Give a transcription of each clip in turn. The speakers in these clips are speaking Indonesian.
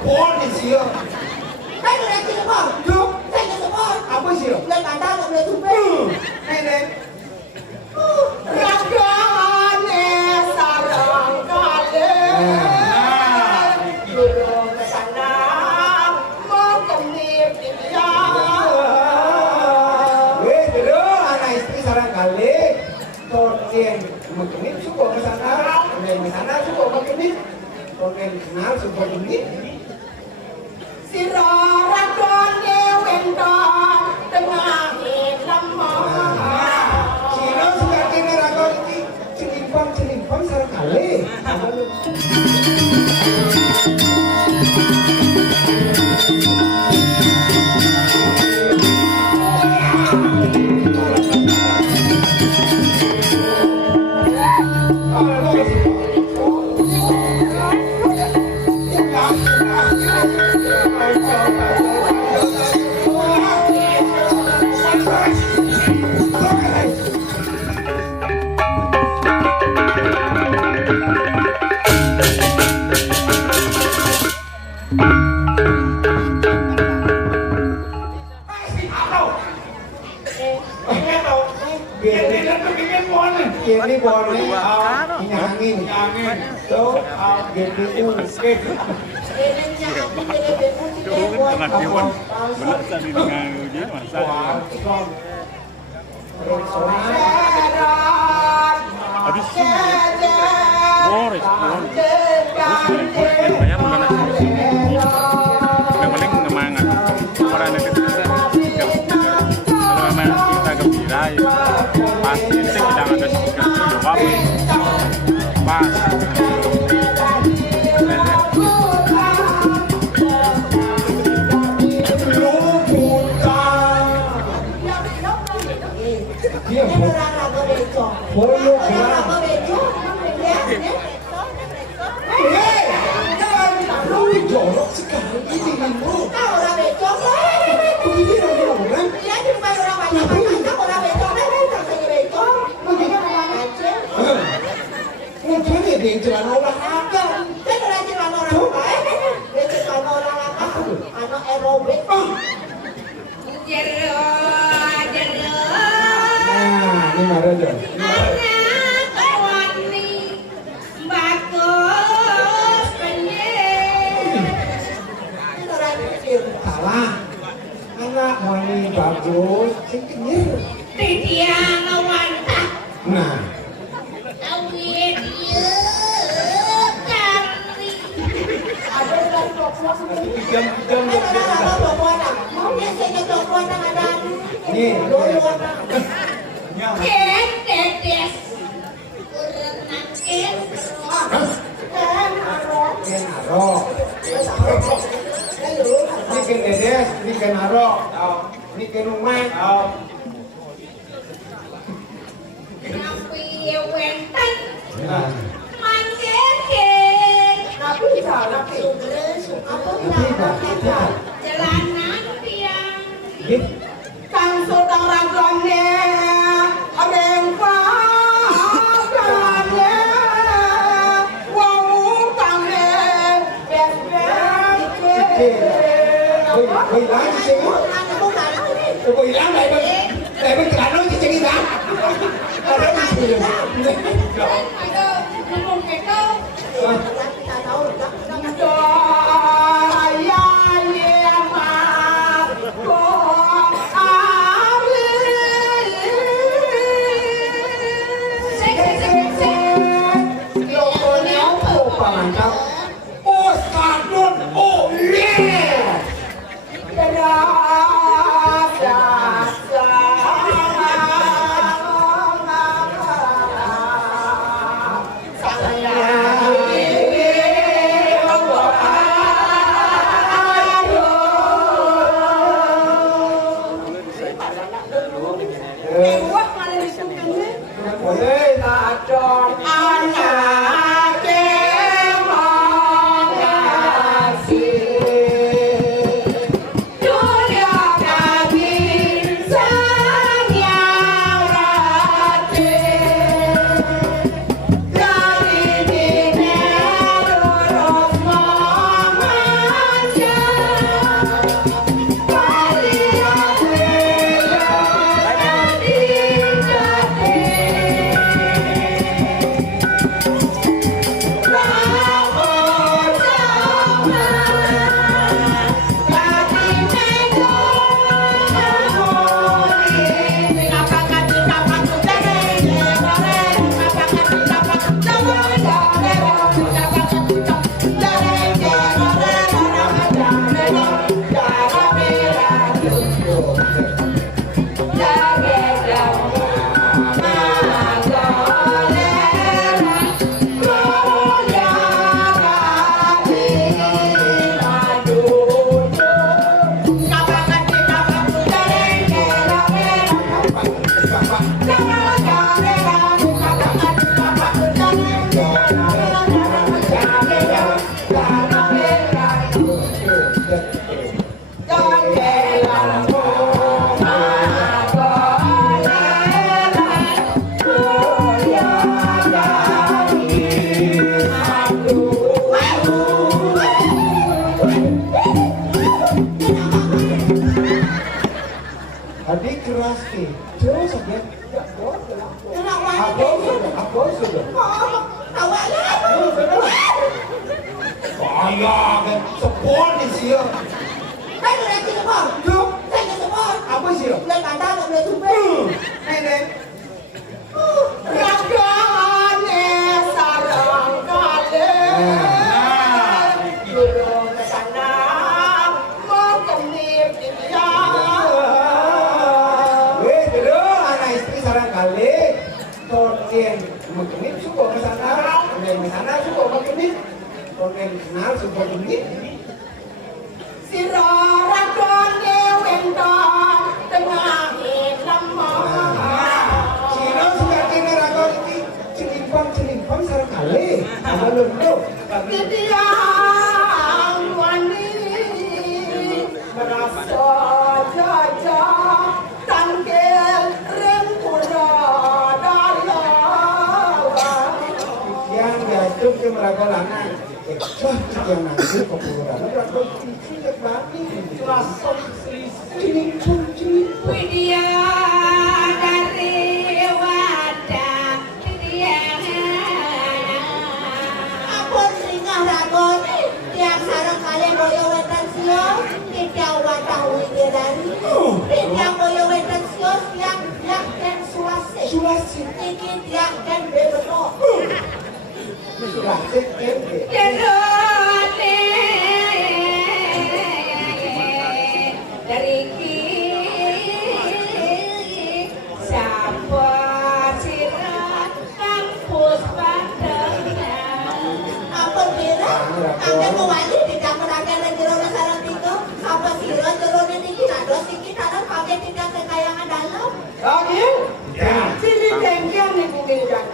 Boleh sih. Saya udah cium kok. Yuk. Saya nggak semua. Apa sih? Boleh kandang, nggak boleh sumpah. Nenek. Rakyat sarang kale. Burung kesana mau kemir dia. Weh, terus anak istri sarang kali. Token makin suka ke sana, yang di sana suka makin. Token kenal suka ini. Si rakyat wendon tengah lemah. Cina suka kena rakyat ini celimpang sarang kali. Ini boleh angin, tuh gitu Tengah Dewan benar tadi dengan dia masa habis Boris terus banyak mana yang paling ngemangat orang itu kalau memang kita gembira ya pasti kita ada sesuatu pas Polo kelar. Lu jorok sekali ini kamu. Orang becok, Begini orang. dia cuma orang banyak orang becok, saya becok, makanya orang macet. Mungkin dia yang celana olahraga. Saya udah celana orang baik, dia celana orang apa? Anak aerobik. Nah, ini marah dong. Salah. Anak wani bagus, sing kenyir. Nah, nih, kenaro. Ini dedes, ini kenaro. Ini kenumai. Nah, Kang Sultan Ragone, ada yang pahamnya, wau kangnya, Bây lá chị Trinh Bây lá này bên cả nói chị Trinh ra ở đó đi thuyền Ô sạt luôn, ô yeah. Saya Adik keras nih. Terus aja. Kenapa wanita Aku ini? sudah. Oh, awalnya. Ayah kan sepon di sini. Saya udah sepon. Tuh, Saya sepon. apa sih? Boleh kata nggak boleh tumpah. Nenek. Ragaan sarang kale. Burung kesana mengenir dia. Anak istri sarang kali. Tonen mungkin suka ke sana, tonen ke sana suka mungkin. Tonen kenal suka mungkin. Sirarakon wendon tengah lemah. Cina suka kena ragon ini celimpang sarang kali. Belum tuh. Tiang wani merasa jajah tangkel rempura dalawan. Yang jatuh ke meragolangan. Wah, yang nanti kekurangan ragon itu yang bani. Langsung celimpang. Widya dari wadah Widya. Apun ringah ragon tiap sarang kalian boyo wetan sio tidak wadah widya dari tidak boyo wetan sio siang dan sulase iki tiak dan bebeno Sulase ente. Jerote dari siapa sirat kampus padanya apa kira anda mewali tidak meragam dan jerona sarang tiga apa sirat jerona tinggi nado tinggi tanah pakai tidak kekayangan dalam Lagi? Sini tengkian nih bumi dan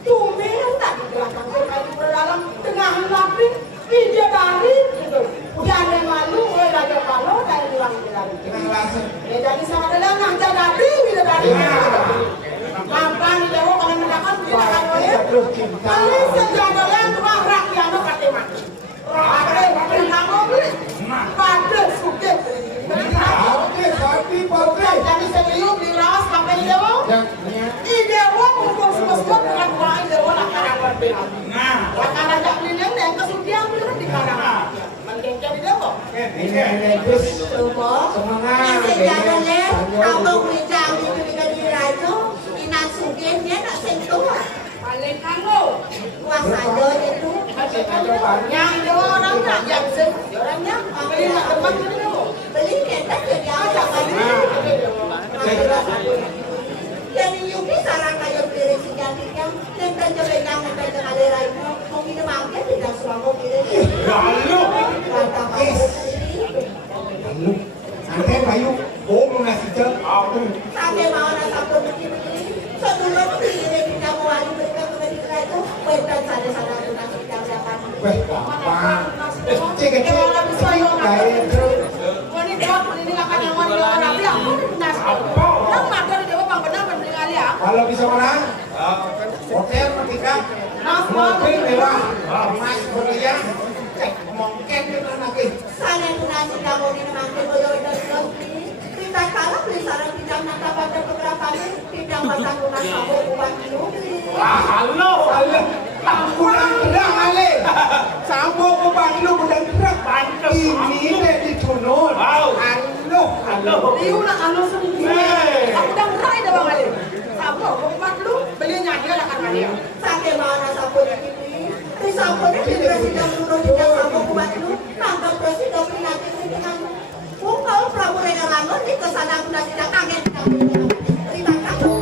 tumben tak di belakang sekali dalam tengah lapis ide bari gitu. Udah ada malu, udah ada malu dari bilang bilang. Kenang langsung. Ya jadi sama dalam nang jadi bila dari. Mampan di Jawa kalau mendapat kita kan boleh. Terus cinta. Kali sejadah cuma rakyat no kate mati. Rakyat kamu beli. Pada suke. Oke, Papi. Jadi serius di rawas sampai di Jawa. Ide wong untuk semua bukan wong ide wong akan berbeda. Akan ada beliau yang kesudian beliau di karangan. Mending jadi Jawa. Ini terus Semua semangat. sejarah le abang wijang itu di rajo inan sugihnya nak sentuh Paling kamu. kuasa aja itu Yang Jawa orang nak yang sen. Orangnya beli nak teman ke Jawa. beli kita jadi apa jadi yuki sarang kayu piring sejatiknya dan penjelengan dan penjelera itu mau minum angin tidak selama piring Lalu. kata Nanti kayu bom nasi cek. sampai mau nasa pun begini sebelum ini kita mau wali berikan ke negara itu wetan sana tunang kita dapat Weh, apa? Cek kayak terus. Wani Jawa ini akan yang wani Jawa rapi aku nas. Nang makan di Jawa bang benar beli kali ya. Kalau bisa menang, hotel ketika mobil mewah, emas berlian, mungkin kita nanti. sana tunang kita mau dimakan boyo wetan kita kalah beli sarang tidak nata pada beberapa tidak pasang tunang kamu uang dulu Halo. Kurang terang ale. Sampo ko banglo budang terang. Ini nih di tunun. Halo. Liu nak anu sendiri. Aku dah murai dah bang Ali. Sabar, kau lu beli nyanyi lah kan Ali. sampai mana sampo ini di sampo ini presiden dulu tidak sampo kuat dulu nangkap presiden nanti dengan kalau Prabu Rena Langon di kesana sudah tidak kaget terima kasih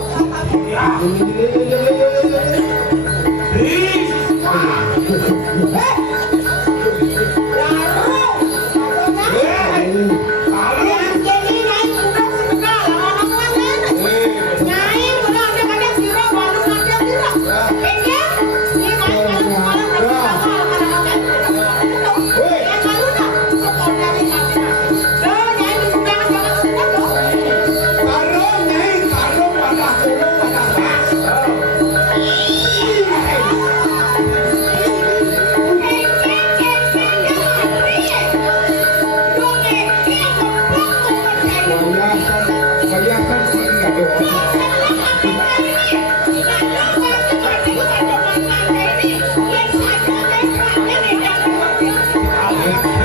Thank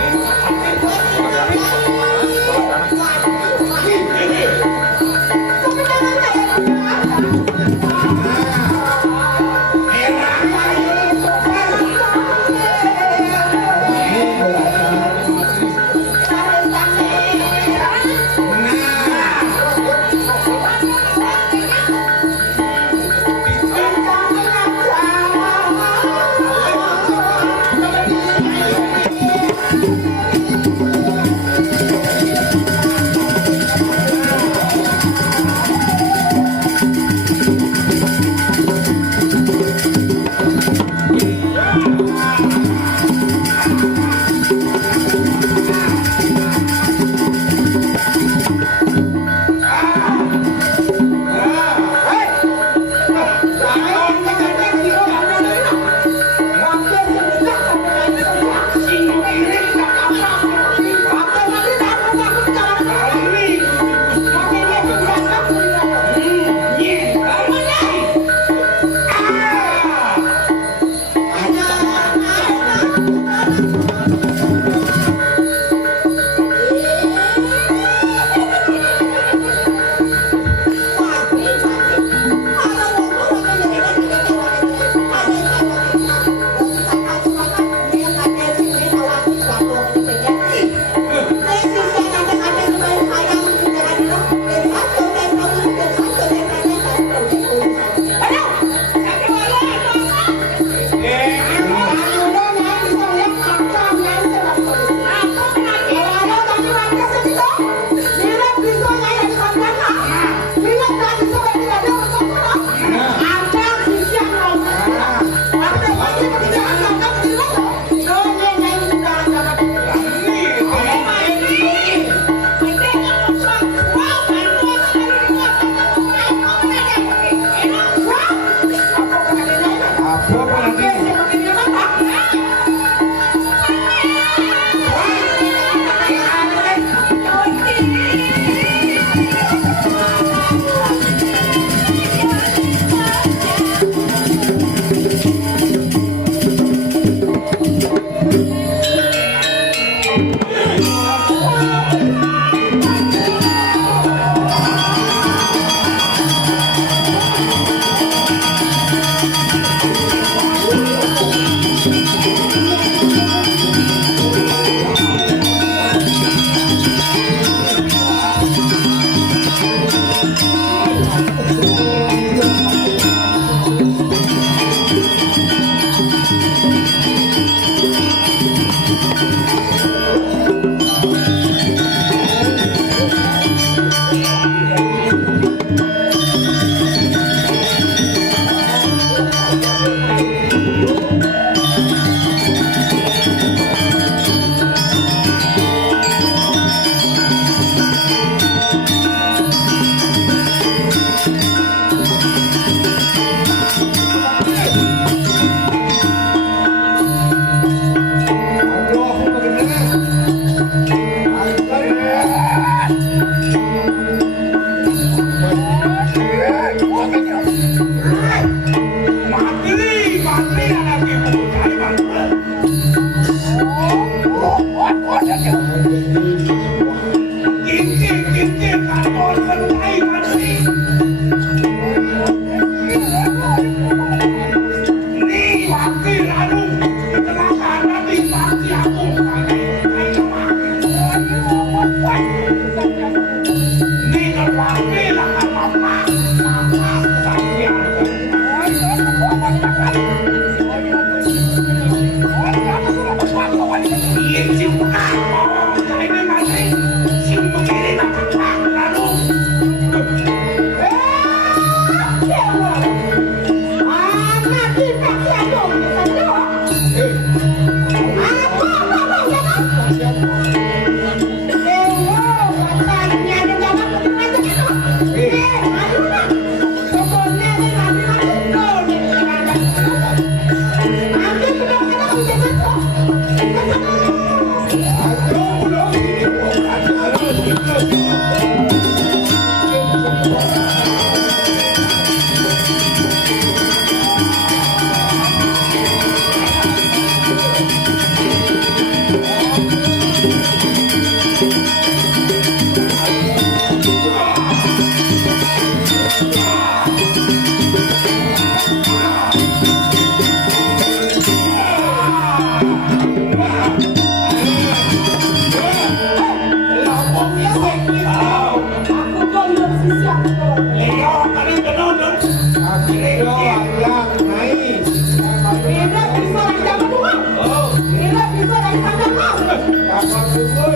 kumpul.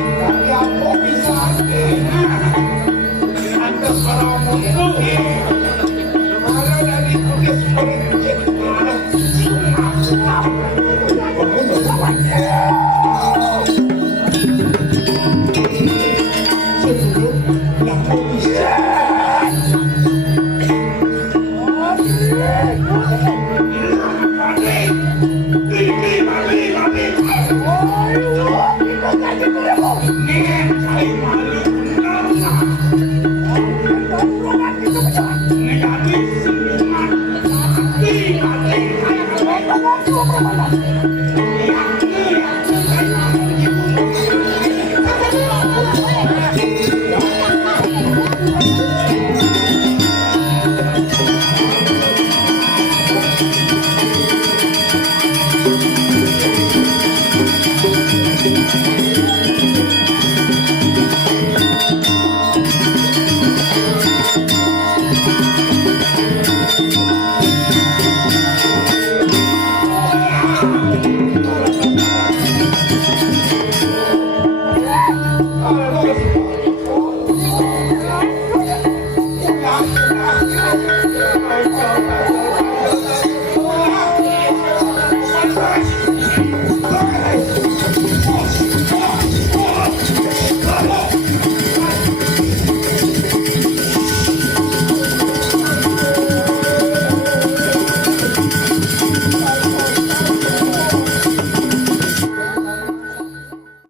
Tapi aku bisa anda para musuh. Mana dari kuda seperti